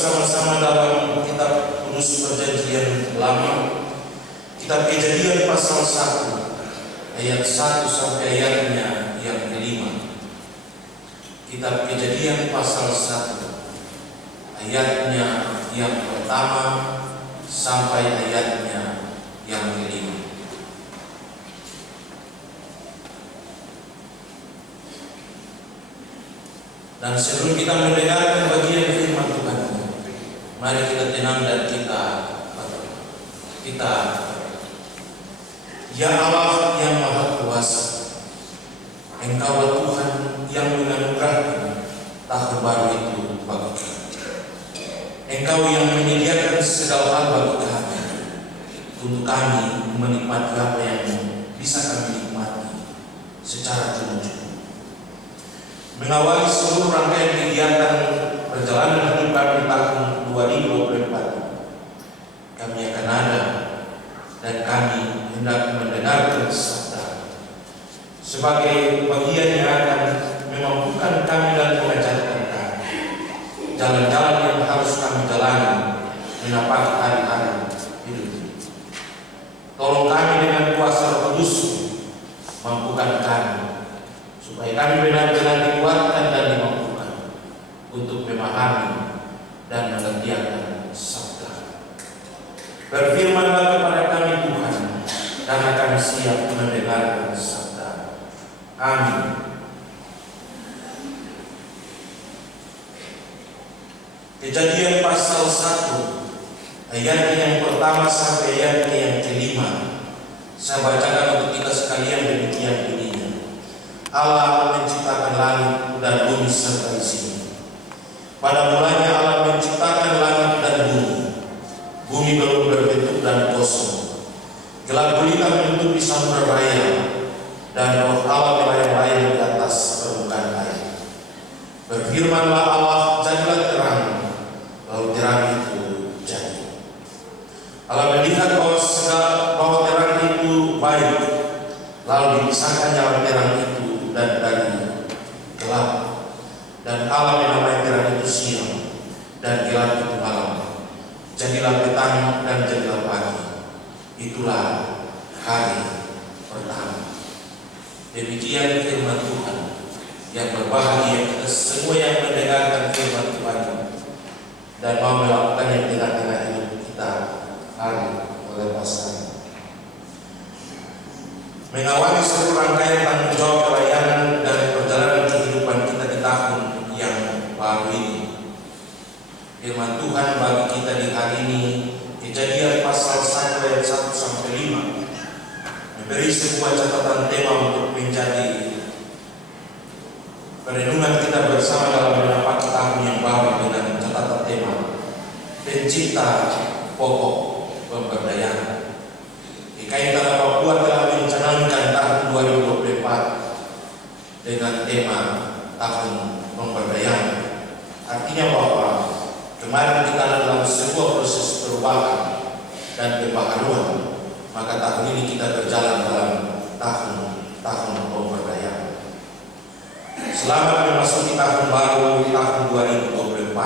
bersama-sama dalam kitab Kudus Perjanjian Lama, kitab Kejadian pasal 1 ayat 1 sampai ayatnya yang kelima. Kitab Kejadian pasal 1 ayatnya yang pertama sampai ayatnya yang kelima. Dan sebelum kita mendengarkan bagian firman Tuhan, mari kita tenang dan kita Ya Allah yang Maha Kuasa, Engkaulah Tuhan yang menganugerahkan tahun baru itu bagi kami. Engkau yang menyediakan segala hal bagi kami, untuk kami menikmati apa yang bisa kami nikmati secara cuma-cuma. Mengawali seluruh rangkaian kegiatan perjalanan hidup kami tahun 2024, kami akan ada dan kami hendak mendengarkan sabda sebagai bagian yang akan memampukan kami dan mengajarkan kami jalan-jalan yang harus kami jalani menapaki hari-hari hidup ini. Tolong kami dengan kuasa Roh Kudus, mampukan kami supaya kami benar-benar dikuatkan dan dimampukan untuk memahami dan mengerjakan sabda. Berfirmanlah kepada kami Tuhan, karena kami siap mendengarkan sabda. Amin. Kejadian pasal 1 ayatnya yang pertama sampai ayatnya yang kelima. Saya bacakan untuk kita sekalian demikian bunyinya. Allah menciptakan langit dan bumi serta isinya. Pada mulanya Allah menciptakan langit dan bumi. Bumi belum berbentuk dan kosong. Gelap gulita menutupi samudra raya, dan roh Allah melayang-layang di atas permukaan air. Berfirmanlah Allah, jadilah terang, lalu terang itu jadi. Allah melihat bahwa terang itu baik, lalu dipisahkan nyala terang itu dan dari gelap, dan Allah menamai terang itu siang dan gelap itu malam. Jadilah petang dan jadilah pagi. Itulah hari pertama. Demikian firman Tuhan. Yang berbahagia kita semua yang mendengarkan firman Tuhan dan mau melakukannya di tengah-tengah hidup kita hari lepas hari. Mengawali seluruh rangkaian tanggung jawab pelayanan dan perjalanan kehidupan kita di tahun yang baru ini. Firman Tuhan bagi kita di hari ini, Kejadian pasal 1 ayat 1 sampai 5, memberi sebuah catatan tema untuk menjadi perenungan kita bersama dalam menapaki tahun yang baru dengan catatan tema Pencipta Pokok Pemberdayaan. DKI Tanah Papua telah mencanangkan tahun 2024 dengan tema tahun pemberdayaan. Artinya bahwa kemarin kita dalam sebuah proses perubahan dan pembaharuan, maka tahun ini kita berjalan dalam tahun pemberdayaan. Selamat memasuki tahun baru, tahun 2024,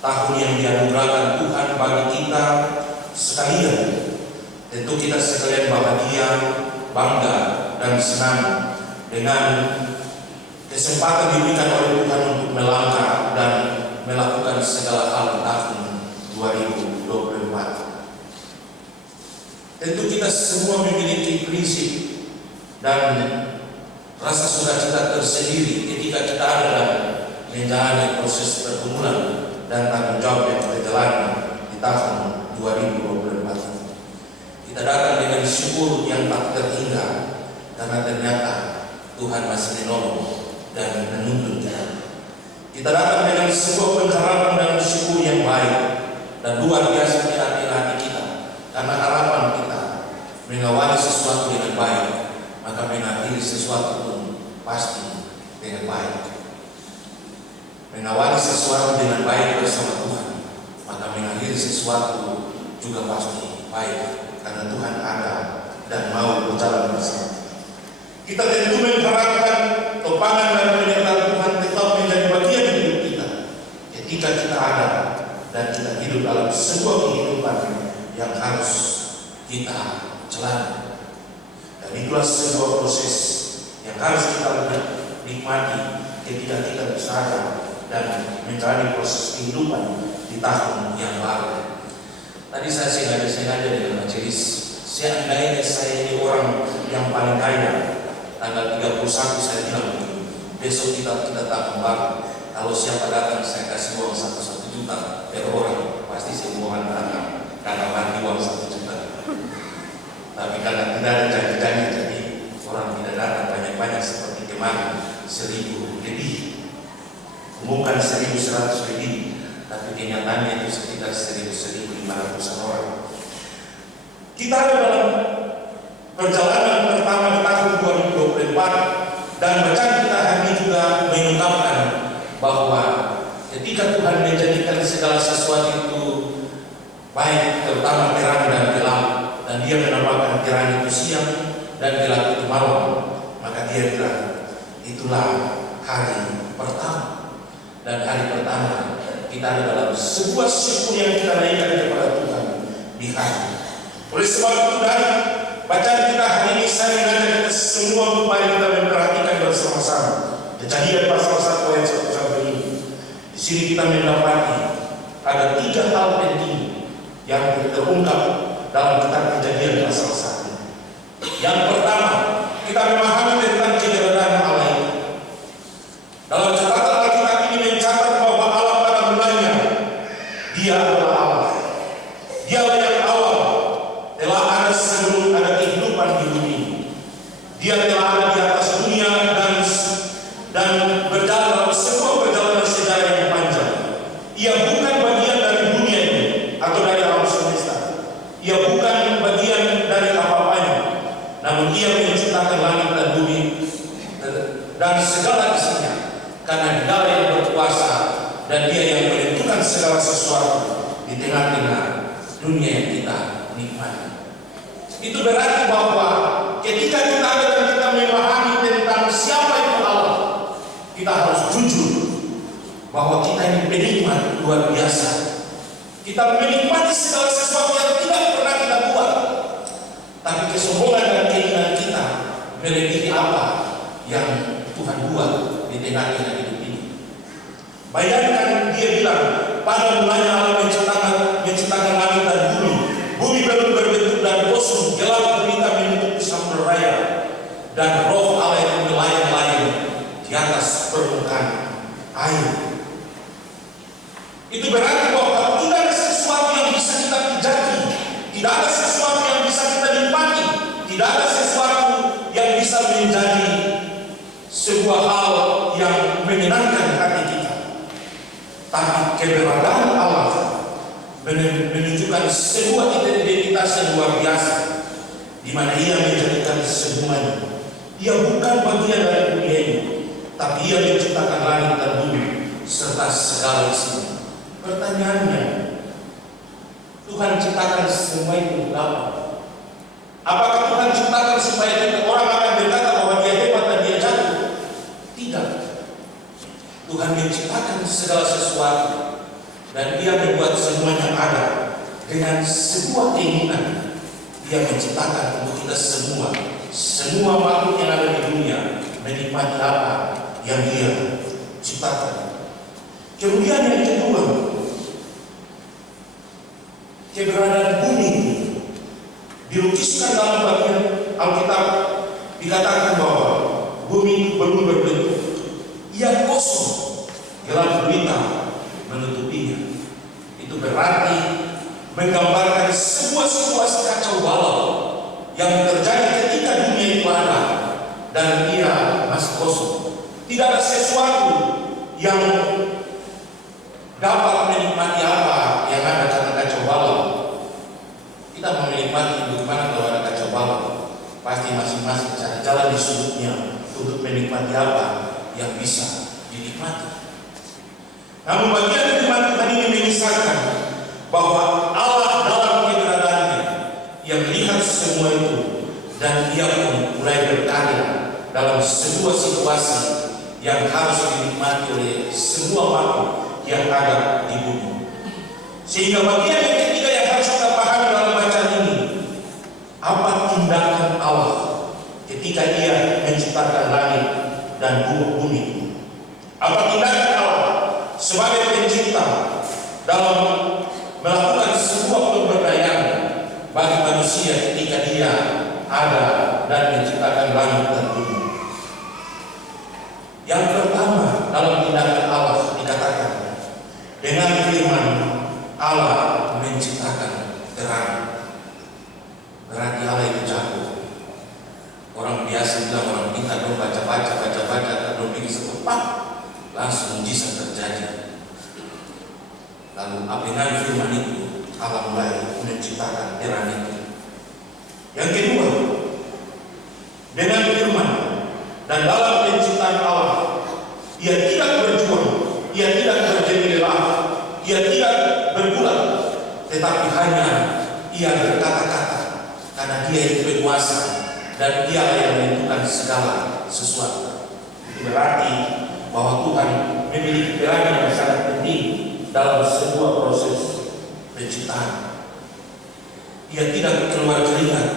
tahun yang dianugerahkan Tuhan bagi kita sekalian. Tentu kita sekalian bahagia, bangga, dan senang dengan kesempatan diberikan oleh Tuhan untuk melangkah dan melakukan segala hal di tahun 2024. Tentu kita semua memiliki prinsip dan rasa sukacita tersendiri ketika kita ada dalam menjalani proses pergumulan dan tanggung jawab yang kita jalani di tahun 2024. Kita datang dengan syukur yang tak terhingga karena ternyata Tuhan masih menolong dan menuntun kita. Kita datang dengan sebuah pengharapan dan syukur yang baik dan luar biasa di hati kita, karena harapan kita mengawali sesuatu dengan baik, maka mengakhiri sesuatu pun pasti dengan baik. Mengawali sesuatu dengan baik bersama Tuhan, maka mengakhiri sesuatu juga pasti baik, karena Tuhan ada dan mau berjalan bersama. Kita tentu mengharapkan topangan dan penyertaan Tuhan tetap menjadi bagian hidup kita ketika kita ada dan kita hidup dalam sebuah kehidupan yang harus kita jalani. Dan itulah sebuah proses yang harus kita nikmati ketika kita bersadar dan menjalani proses kehidupan di tahun yang baru. Tadi saya sengaja dengan majelis, seandainya saya ini orang yang paling kaya, tanggal 31 saya bilang begini, besok kita tahun baru, kalau siapa datang saya kasih uang 1 juta per orang, pasti semua orang datang karena mati uang 1 juta. Tapi karena tidak ada janji-janji, jadi orang tidak datang banyak-banyak seperti kemarin 1.000 lebih, umumkan 1.100 lebih, tapi kenyataannya itu sekitar 1.500-an orang. Kita ada dalam perjalanan pertama di tahun 2024, dan bacaan kita hari ini juga mengungkapkan bahwa ketika Tuhan menjadikan segala sesuatu itu baik, terutama terang dan gelap, dan Dia menamakan terang itu siang dan gelap itu malam, maka Dia bilang itulah hari pertama. Dan hari pertama kita ada dalam sebuah syukur yang kita naikkan kepada Tuhan di hati. Oleh sebab itu, dari bacaan kita hari ini saya mengajak kita semua supaya kita memperhatikan bersama-sama Kejadian pasal 1 ayat 1 sampai 5. Di sini kita mendapati ada 3 hal penting yang terungkap dalam kitab Kejadian pasal 1. Yang pertama, kita memahami tentang keberadaan Allah itu. Dalam catatan Alkitab ini mencatat bahwa Allah pada mulanya Dia adalah Allah. Dia yang awal telah ada sebelum ada kehidupan di bumi. Dia telah ada di atas dunia dan berjalan dalam sebuah perjalanan sejarah yang panjang. Ia bukan bagian dari dunia ini atau dari alam semesta. Ia bukan bagian dari apa-apanya, namun Ia menciptakan langit dan bumi dan segala isinya, karena Dia yang berkuasa dan Dia yang menentukan segala sesuatu di tengah-tengah dunia yang kita nikmati. Itu berarti bahwa ketika kita ada dan kita memahami tentang siapa itu Allah, kita harus jujur bahwa kita ini penikmat luar biasa. Kita menikmati segala sesuatu yang tidak pernah kita buat, tapi kesombongan dan keinginan kita melebihi apa yang Tuhan buat di tengah-tengah hidup ini. Bayangkan Dia bilang, pada mulanya Allah menciptakan langit dan bumi. Bumi belum berbentuk dan kosong, gelap gulita menutupi samudera raya, dan roh Allah yang melayang-layang di atas permukaan air. Itu berarti bahwa tidak ada sesuatu yang bisa kita pijaki, tidak ada sesuatu yang bisa kita nikmati, tidak ada sesuatu yang bisa menjadi sebuah hal yang menyenangkan hati kita. Tapi keberadaan Allah menunjukkan sebuah identitas yang luar biasa, di mana Ia menjadikan semuanya. Ia bukan bagian dari dunia ini, tapi Ia menciptakan langit dan bumi serta segala isinya. Pertanyaannya, Tuhan ciptakan semua itu untuk apa? Apakah Tuhan ciptakan supaya orang akan berkata bahwa Dia hebat dan Dia jago? Tidak. Tuhan menciptakan segala sesuatu dan Dia membuat semuanya ada dengan sebuah keinginan. Dia menciptakan untuk kita semua makhluk yang ada di dunia menikmati apa yang Dia ciptakan. Kemudian yang kedua, keberadaan bumi dilukiskan dalam bagian Alkitab. Dikatakan bahwa bumi belum berbentuk, ia kosong, gelap gulita menutupinya. Itu berarti menggambarkan sebuah situasi kacau balau yang terjadi ketika dunia itu ada dan ia masih kosong. Tidak ada sesuatu yang dapat menikmati apa yang ada karena kacau balau. Kita mau menikmati bagaimana kalau ada kacau balau, pasti masing-masing cari jalan di sudutnya untuk menikmati apa yang bisa dinikmati. Namun bagian firman Tuhan ini mengisahkan bahwa Allah dalam keberadaannya yang melihat semua itu, dan Ia pun mulai berkarya dalam sebuah situasi yang harus dinikmati oleh semua makhluk yang ada di bumi. Sehingga bagian yang ketiga yang harus kita pahami dalam bacaan ini, apa tindakan Allah ketika Ia menciptakan langit dan bumi. Apa tindakan Allah sebagai pencipta dalam melakukan sebuah pemberdayaan bagi manusia ketika Dia ada dan menciptakan langit dan bumi. Yang pertama dalam tindakan Allah dikatakan dengan firman Allah menciptakan terang. Berarti Allah itu jago. Orang biasa bilang orang pintar dong baca, belum bikin setepat langsung mujizat terjadi. Lalu dengan firman itu Allah mulai menciptakan terang itu. Yang kedua, dengan firman dan dalam penciptaan Allah, Ia tidak berjuang, Ia tidak berjeri lelah, Ia tidak berbulat, tetapi hanya Ia berkata-kata, karena Dia itu berkuasa dan Dia yang menentukan segala sesuatu. Itu berarti bahwa Tuhan memiliki peran yang sangat penting dalam sebuah proses penciptaan. Ia tidak keluar keringat,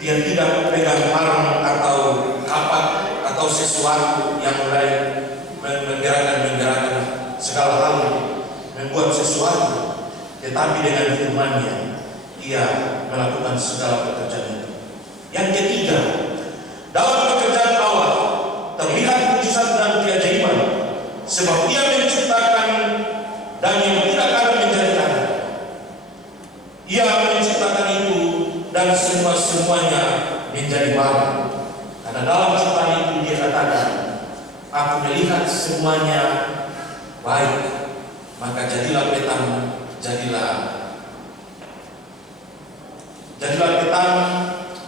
Ia tidak pegang parang atau kapak atau sesuatu yang mulai menggerakkan segala hal, membuat sesuatu, tetapi dengan firman-Nya Ia melakukan segala pekerjaan itu. Yang ketiga, dalam pekerjaan Allah terlihat mujizat dan keajaiban, sebab Ia menciptakan dan yang tidak ada menjadi ada. Ia menciptakan itu dan semuanya menjadi baru. Karena dalam ciptaan itu Dia katakan, aku melihat semuanya baik, maka jadilah petang, jadilah petang,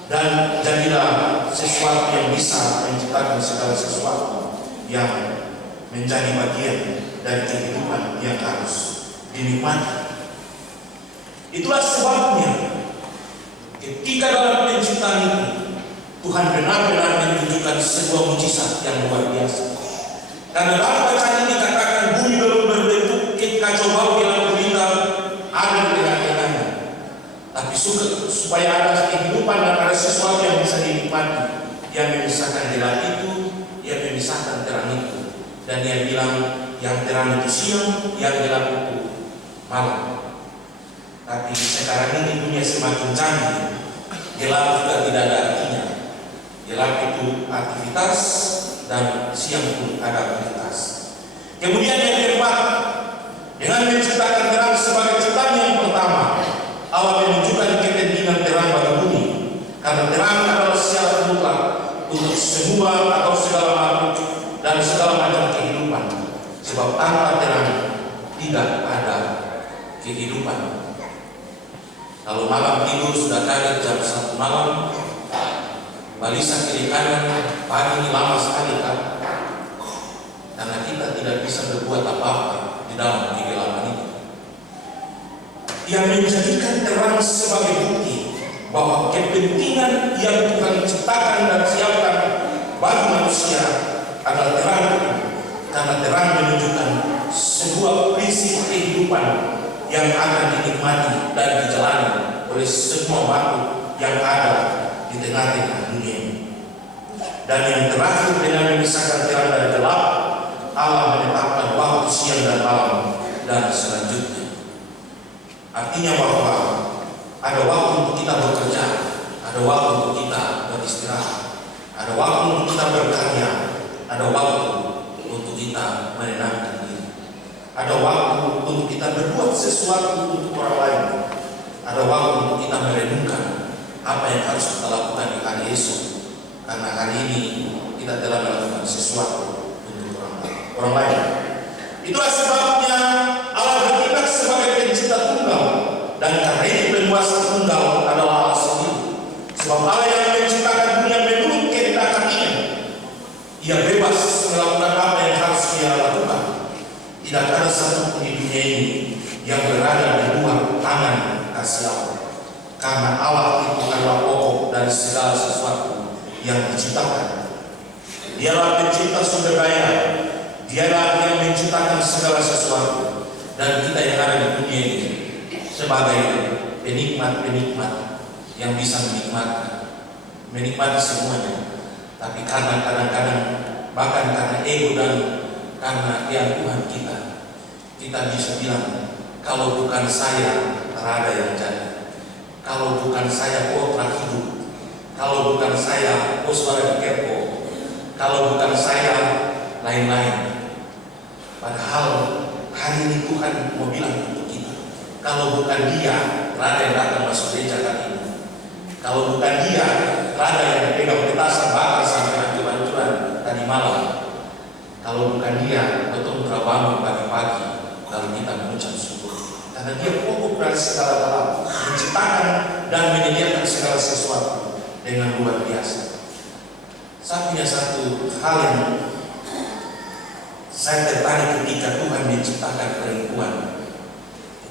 dan jadilah sesuatu yang bisa menciptakan segala sesuatu yang menjadi bagian dari kehidupan yang harus dinikmati. Itulah sebabnya ketika dalam penciptaan itu Tuhan benar-benar menunjukkan sebuah mujizat yang luar biasa. Karena dalam bacaan ini dikatakan bumi belum berbentuk, kacau bau yang gulita ada di tengah-tengahnya. Tapi supaya ada kehidupan dan ada sesuatu yang bisa dinikmati, yang memisahkan gelap itu, yang memisahkan terang itu, dan yang bilang yang terang itu siang, yang gelap itu malam. Tapi sekarang ini dunia semakin canggih, gelap juga tidak ada artinya. Gelap itu aktivitas dan siang pun ada aktivitas. Kemudian yang keempat, dengan menciptakan terang sebagai ciptaan yang pertama, Allah menunjukkan kepentingan terang bagi bumi. Karena terang adalah syarat mutlak untuk semua atau segala makhluk dan segala macam kehidupan. Sebab tanpa terang tidak ada kehidupan. Kalau malam tidur sudah kaget jam 1 malam, balisa kiri kanan, pagi ini lama sekali kan? Karena kita tidak bisa berbuat apa-apa di dalam kegelapan ini. Yang menjadikan terang sebagai bukti bahwa kepentingan yang Tuhan ciptakan dan siapkan bagi manusia adalah terang itu. Karena terang menunjukkan sebuah prinsip kehidupan yang akan dinikmati dan dijalani oleh semua makhluk yang ada di tengah-tengah dunia ini. Dan yang terakhir, dengan memisahkan terang dari gelap, Allah menetapkan waktu siang dan malam dan selanjutnya. Artinya bahwa ada waktu untuk kita bekerja, ada waktu untuk kita beristirahat, ada waktu untuk kita berkarya, ada waktu untuk kita menenangkan diri, ada waktu untuk kita berbuat sesuatu untuk orang lain, ada waktu untuk kita merenungkan apa yang harus kita lakukan di hari esok. Karena hari ini kita telah melakukan sesuatu untuk orang lain. Itulah sebabnya Allah bertindak sebagai pencipta tunggal, dan karena itu penguasa tunggal adalah Allah sendiri. Sebab Allah yang menciptakan dunia menurut kehendaknya, Ia bebas melakukan apa yang harus Ia lakukan. Tidak ada satu di dunia ini yang berada di luar tangan kasih Allah. Karena Allah itu adalah pokok dari segala sesuatu yang diciptakan. Dialah pencipta sumber daya, Dialah yang menciptakan segala sesuatu. dan kita yang ada di dunia ini sebagai penikmat-penikmat yang bisa menikmati semuanya. Tapi karena kadang-kadang bahkan karena ego dan karena keangkuhan kita bisa bilang, kalau bukan saya terada yang jadi, kalau bukan saya kontrak hidup, kalau bukan saya suara di kepo, kalau bukan saya lain-lain. Padahal hari ini Tuhan mau bilang untuk kita, kalau bukan dia terada yang datang masuk gereja kali ini, kalau bukan dia terada yang pegang petasan bakar sampai hancur-hancuran tadi malam, kalau bukan dia betul terbangun pagi-pagi lalu kita mengucap syukur, karena dia pokok dari segala hal, menciptakan dan menyediakan segala sesuatu dengan luar biasa. Saya punya satu hal yang saya tertarik ketika Tuhan menciptakan perempuan.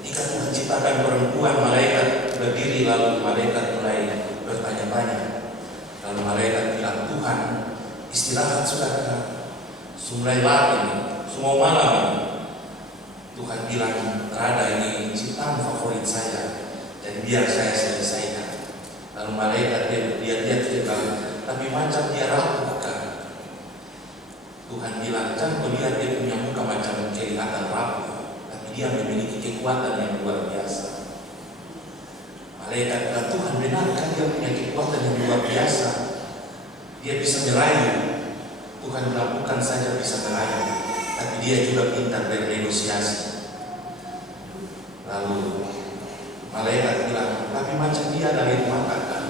Ketika Tuhan ciptakan perempuan, malaikat berdiri, lalu malaikat mulai bertanya-tanya. Lalu malaikat bilang, Tuhan, istirahat saudara, mulai latih, semua malam. Tuhan bilang, terada ini ciptaan favorit saya, jadi biar saya selesaikan. Lalu malaikat dia bilang, tapi macam dia ratu bukan? Tuhan bilang, jangan kau lihat dia punya muka macam kelihatan rapuh, tapi dia memiliki kekuatan yang luar biasa. Malaikat bilang, Tuhan benarkah dia punya kekuatan yang luar biasa? Dia bisa merayu. Tuhan bilang, bukan saja bisa merayu, tapi dia juga pintar bernegosiasi. Lalu malaikat bilang, tapi macam dia dari mata kan?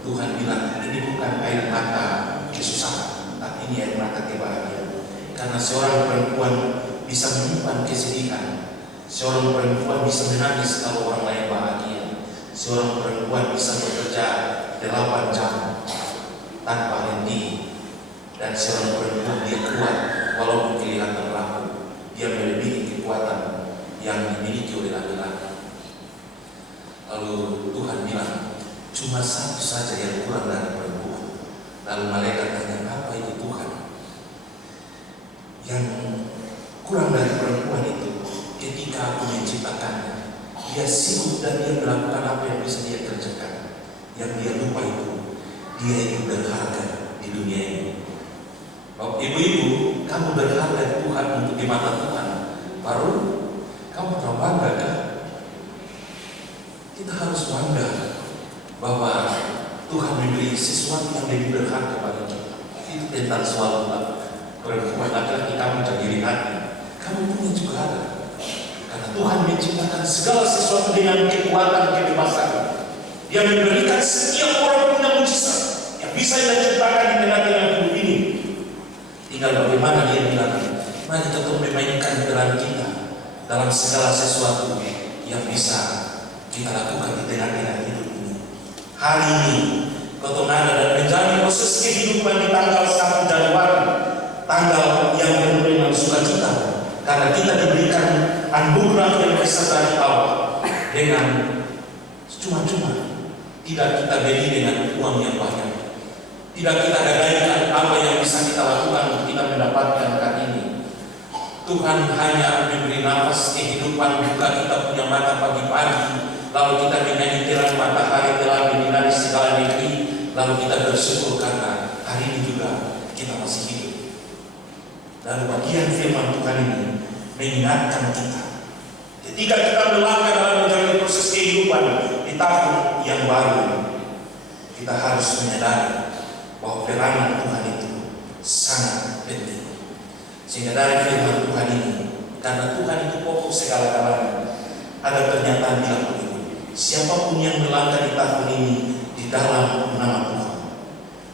Tuhan bilang, ini bukan air mata kesusahan, tapi ini air mata kebahagiaan. Karena seorang perempuan bisa menyimpan kesedihan, seorang perempuan bisa menangis kalau orang lain bahagia, seorang perempuan bisa bekerja 8 jam tanpa henti, dan seorang perempuan dia kuat walaupun kelihatan rapuh. Dia melebihi kekuatan yang dimiliki oleh laki-laki. Lalu Tuhan bilang, cuma satu saja yang kurang dari perempuan. Lalu malaikat tanya, apa itu Tuhan? Yang kurang dari perempuan itu, ketika aku menciptakannya, dia sibuk dan dia melakukan apa yang bisa dia kerjakan. Yang dia lupa itu, dia itu berharga di dunia ini. Bapak ibu-ibu, kamu berharga di Tuhan untuk di mata Tuhan. Baru kamu terbangga kan? Kita harus bangga bahwa Tuhan memberi sesuatu yang lebih berharga bagi kita. Itu tentang soal perempuan laki-laki kamu jadi diri hati. Kamu punya juga ada. Karena Tuhan menciptakan segala sesuatu dengan kekuatan kebebasan. Dia memberikan setiap orang punya mujizat yang bisa dia ciptakan di tengah-tengah hidup ini. Tinggal bagaimana dia bilang, mari kita memainkan peran kita dalam segala sesuatu yang bisa kita lakukan di tengah-tengah hidup ini. Hari ini, Kotonada dan menjalani proses kehidupan di tanggal 1 Januari, tanggal yang penuh dengan sukacita, karena kita diberikan anugerah yang besar dari Allah dengan cuma-cuma. Tidak kita beli dengan uang yang banyak. Tidak kita gadaikan apa yang bisa kita lakukan untuk kita mendapatkan hari ini. Tuhan hanya memberi nafas kehidupan, buka kita punya mata pagi-pagi, lalu kita menyanyi terang matahari telah menyinari segala negeri, lalu kita bersyukur karena hari ini juga kita masih hidup. Dan bagian firman Tuhan ini mengingatkan kita, ketika kita melangkah dalam menjalani proses kehidupan di tahun yang baru, kita harus menyadari bahwa firman Tuhan itu sangat penting. Sehingga dari firman Tuhan ini, karena Tuhan itu pokok segala-galanya, ada pernyataan bilang begini, siapapun yang melangkah di tahun ini di dalam nama Tuhan,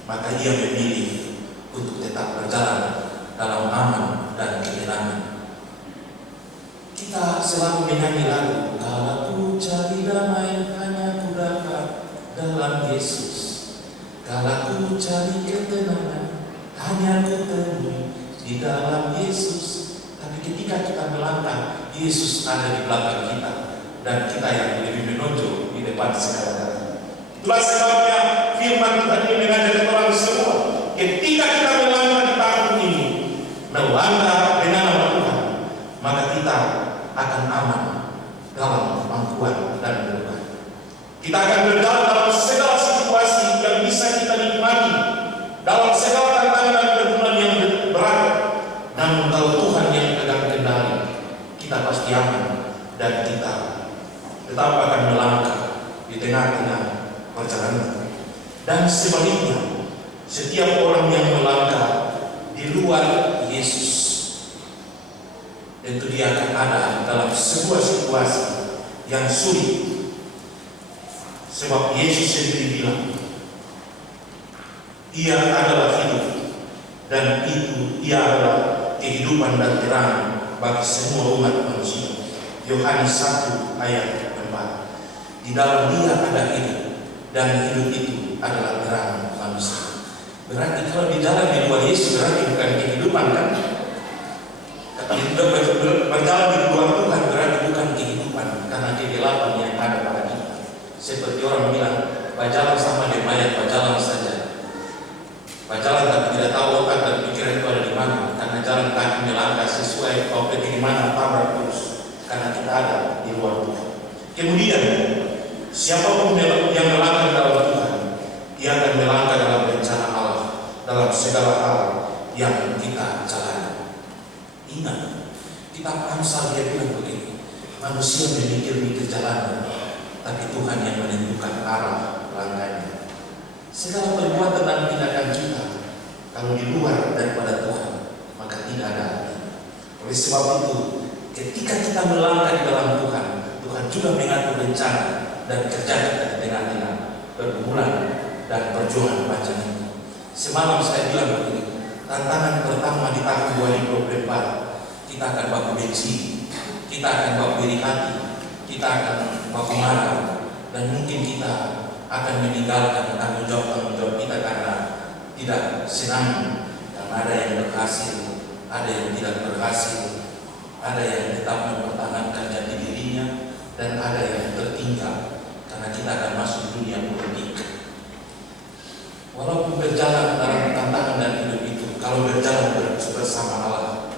maka ia memilih untuk tetap berjalan dalam aman dan ketenangan. Kita selalu menyanyi lagu, kalau ku cari damai hanya ku dapat dalam Yesus, kalau ku cari ketenangan hanya ku temui di dalam Yesus. Tapi ketika kita melangkah, Yesus ada di belakang kita, dan kita yang lebih menonjol di depan segala-galanya. Itulah sebabnya firman Tuhan ini mengajak orang semua, ketika kita melangkah di tahun ini, melangkah dengan nama Tuhan, maka kita Namun kalau Tuhan yang pegang kendali, kita pasti aman dan kita tetap akan melangkah di tengah-tengah perjalanan. Dan sebaliknya, setiap orang yang melangkah di luar Yesus, tentu dia akan ada dalam sebuah situasi yang sulit. Sebab Yesus sendiri bilang, Ia adalah hidup, dan itu Ia adalah kehidupan dan terang bagi semua umat manusia. Yohanes 1 ayat 4. Di dalam Dia ada hidup, dan hidup itu adalah terang manusia. Berarti kalau di jalan di luar Yesus berarti bukan kehidupan, kan? Berjalan di luar Tuhan berarti bukan kehidupan, karena kegelapan yang ada pada kita. Seperti orang bilang, berjalan sama dengan mayat, berjalan saja. Berjalan tapi tidak tahu otak dan pikiran itu ada di mana, karena jalan kaki melangkah sesuai kau pergi di mana, tabrak terus, karena kita ada di luar Tuhan. Kemudian, siapapun yang melangkah dalam Tuhan, dia akan melangkah dalam rencana Allah, dalam segala hal yang kita jalani. Ingat, kitab Amsal dia bilang begini, manusia memikir-mikir jalannya, tapi Tuhan yang menentukan arah langkahnya. Segala perbuatan dan tindakan kita, kalau di luar daripada Tuhan, maka tidak ada arti. Oleh sebab itu, ketika kita melangkah di dalam Tuhan, Tuhan juga mengatur rencana dan kerja kita di tengah-tengah pergumulan dan perjuangan macam ini. Semalam saya bilang begini, tantangan pertama di tahun 2024, kita akan baku benci, kita akan baku iri hati, kita akan baku marah, dan mungkin kita akan meninggalkan tanggung jawab kita karena tidak senang, karena ada yang berhasil, ada yang tidak berhasil, ada yang tetap mempertahankan jati dirinya, dan ada yang tertinggal karena kita akan masuk dunia politik. Walaupun berjalan dalam tantangan dan hidup itu, kalau berjalan bersama Allah,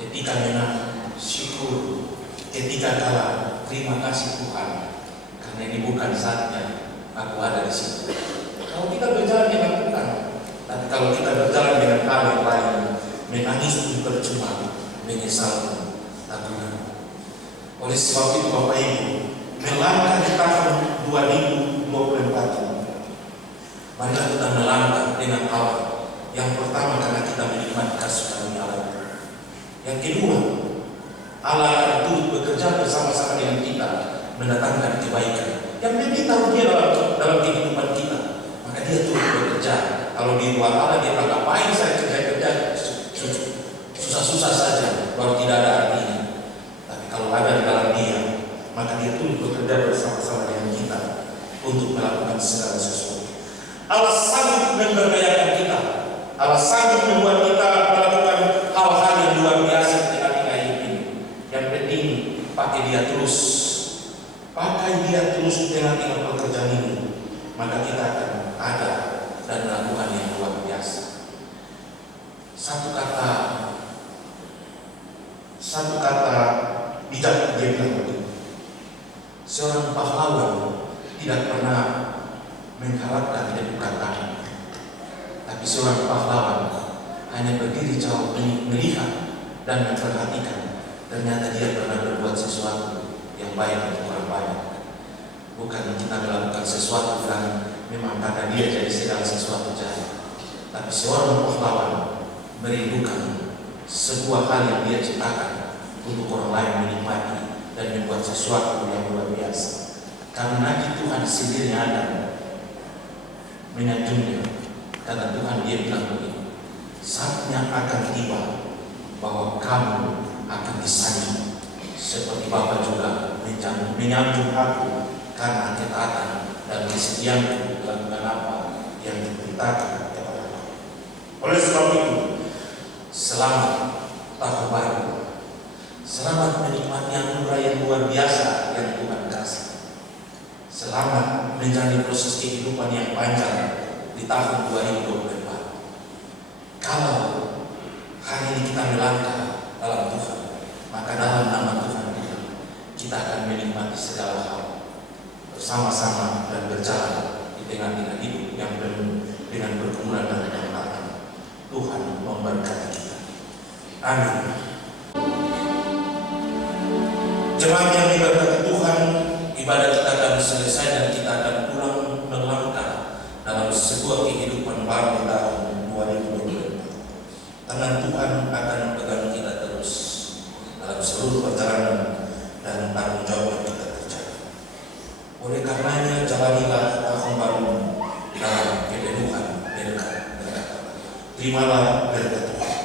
ketika menang, syukur, ketika kalah, terima kasih Tuhan, karena ini bukan saatnya aku ada di situ. Kalau kita berjalan dengan Tuhan, tapi kalau kita berjalan dengan hal yang lain, menangis itu percuma, menyesal tak guna. Oleh sebab itu Bapak Ibu, melangkah di tahun 2024 ini, marilah kita melangkah dengan Allah. Yang pertama, karena kita menikmati kasih karunia Allah. Yang kedua, Allah akan turut bekerja bersama-sama dengan kita, mendatangkan kebaikan yang memberitahu dia dalam kehidupan kita. Maka dia turut bekerja. Kalau di luar Allah dia bilang, ngapain saya kerja susah-susah saja, baru tidak ada artinya. Tapi kalau ada di dalam dia, maka dia turut bekerja bersama-sama dengan kita untuk melakukan segala sesuatu. Allah sanggup memberdayakan kita. Allah sanggup membuat kita melakukan hal-hal yang luar biasa di tengah-tengah hidup ini. Yang penting pakai dia terus. Pakai dia terus di tengah-tengah pekerjaan ini, maka kita akan ada dan melakukan yang luar biasa. Satu kata bijak dia bilang begini, seorang pahlawan tidak pernah mengharapkan kedekatan, tapi seorang pahlawan hanya berdiri jauh melihat dan memperhatikan. Ternyata dia pernah berbuat sesuatu yang baik untuk orang banyak. Bukan kita melakukan sesuatu yang memang kata dia jadi segala sesuatu jahat, tapi seorang pahlawan merindukan sebuah hal yang dia ciptakan untuk orang lain menikmati dan membuat sesuatu yang luar biasa. Karena Nabi Tuhan sendiri ada menyanjungnya. Karena Tuhan dia bilang begini, saatnya akan tiba bahwa kamu akan disanjung seperti Bapa juga menyanjung aku karena ketaatan dan kesetiaanku melakukan apa yang diperintahkan kepada aku. Oleh sebab itu, selamat tahun baru, selamat menikmati anugerah yang luar biasa yang Tuhan kasih. Selamat menjalani proses kehidupan yang panjang di tahun 2024. Kalau hari ini kita melangkah dalam Tuhan, maka dalam nama Tuhan kita akan menikmati segala hal bersama-sama dan berjalan di tengah-tengah hidup yang penuh dengan pergumulan dan tantangan. Tuhan memberkati kita. Amin. Jemaat yang diberkati Tuhan, ibadah kita akan selesai dan kita akan pulang melangkah dalam sebuah kehidupan baru tahun 2024. Tangan Tuhan akan pegang kita terus dalam seluruh perjalanan dan tanggung jawab kita tercapai. Oleh karenanya, jalanilah tahun baru dalam kepenuhan berkat. Terimalah berkat Tuhan.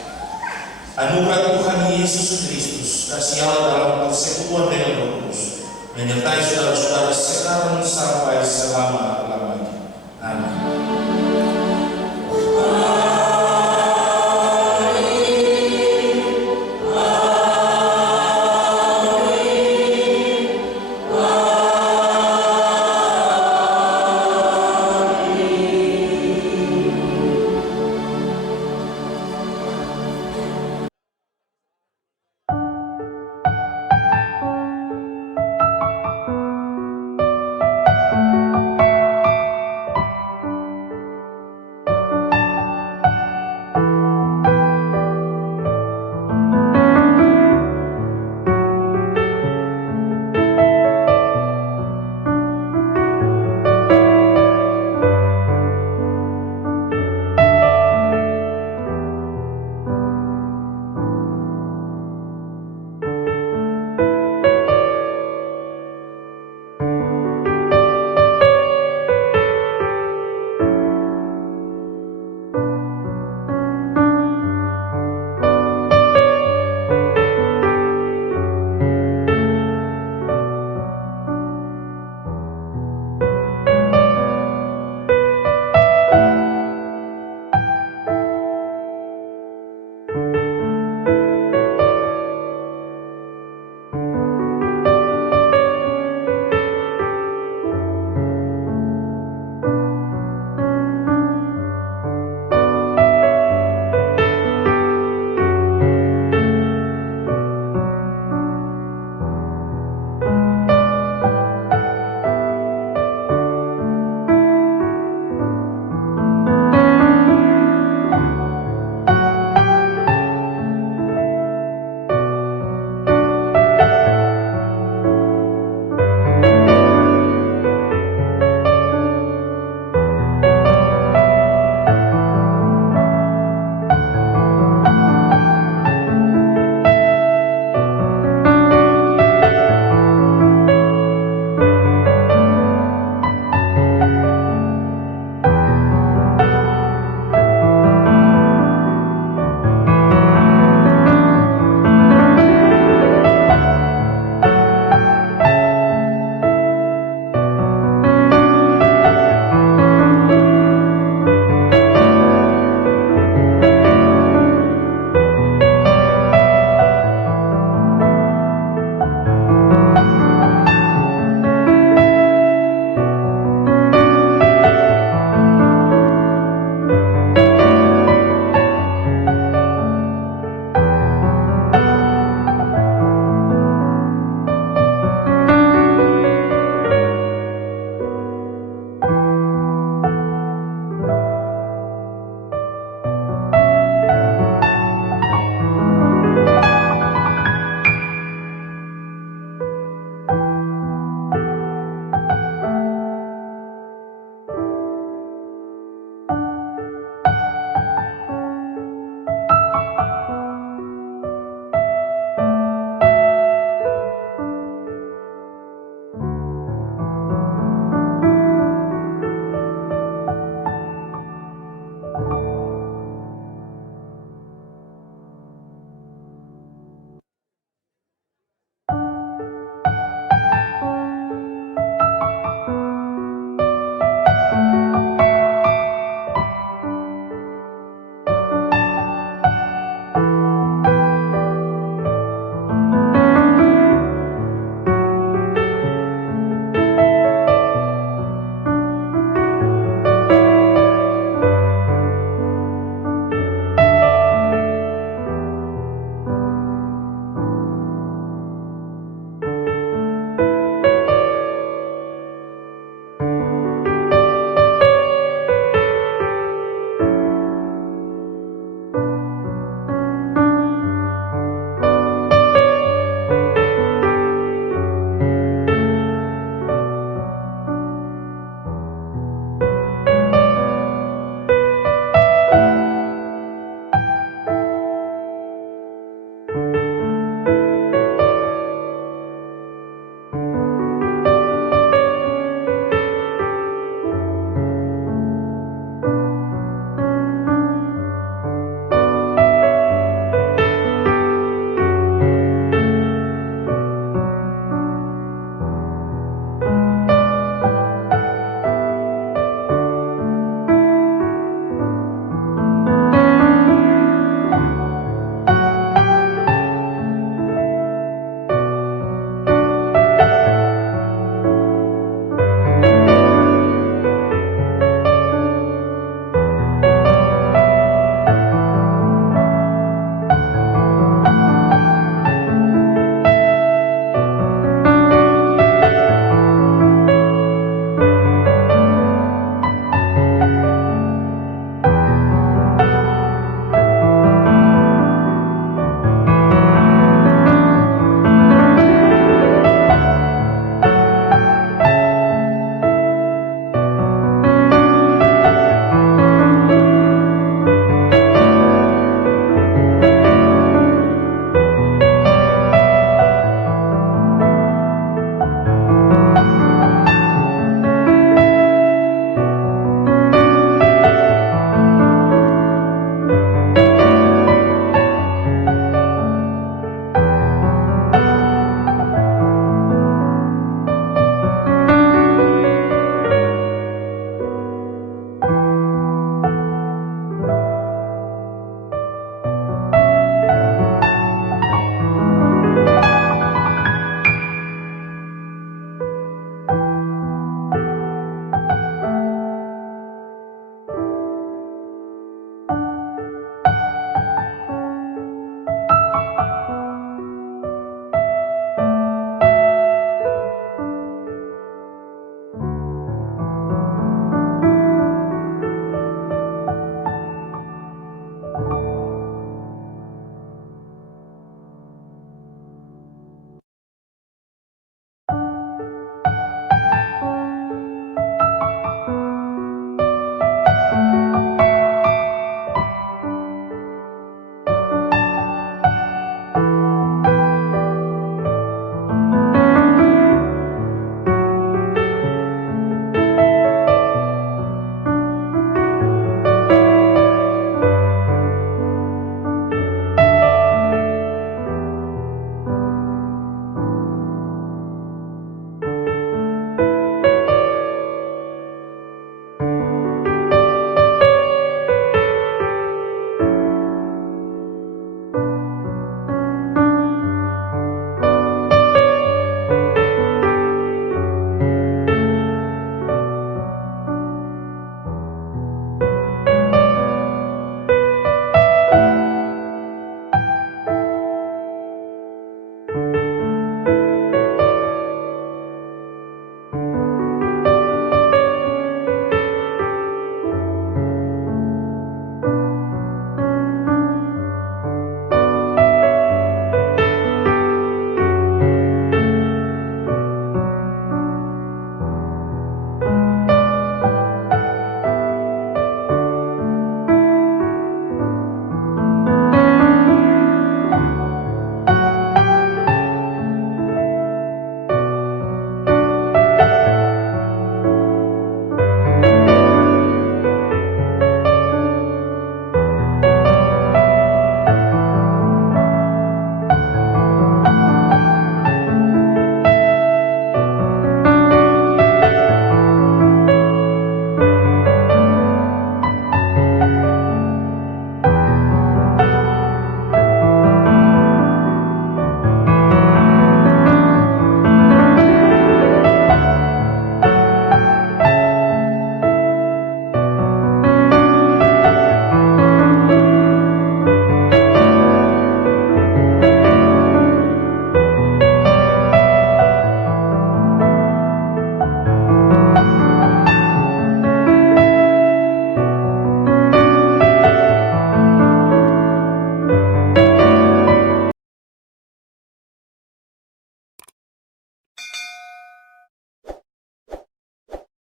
Anugerah Tuhan Yesus Kristus, kasih Allah dalam persekutuan dengan Roh Kudus, menyertai saudara-saudara sekarang sampai selama-lamanya. Amin.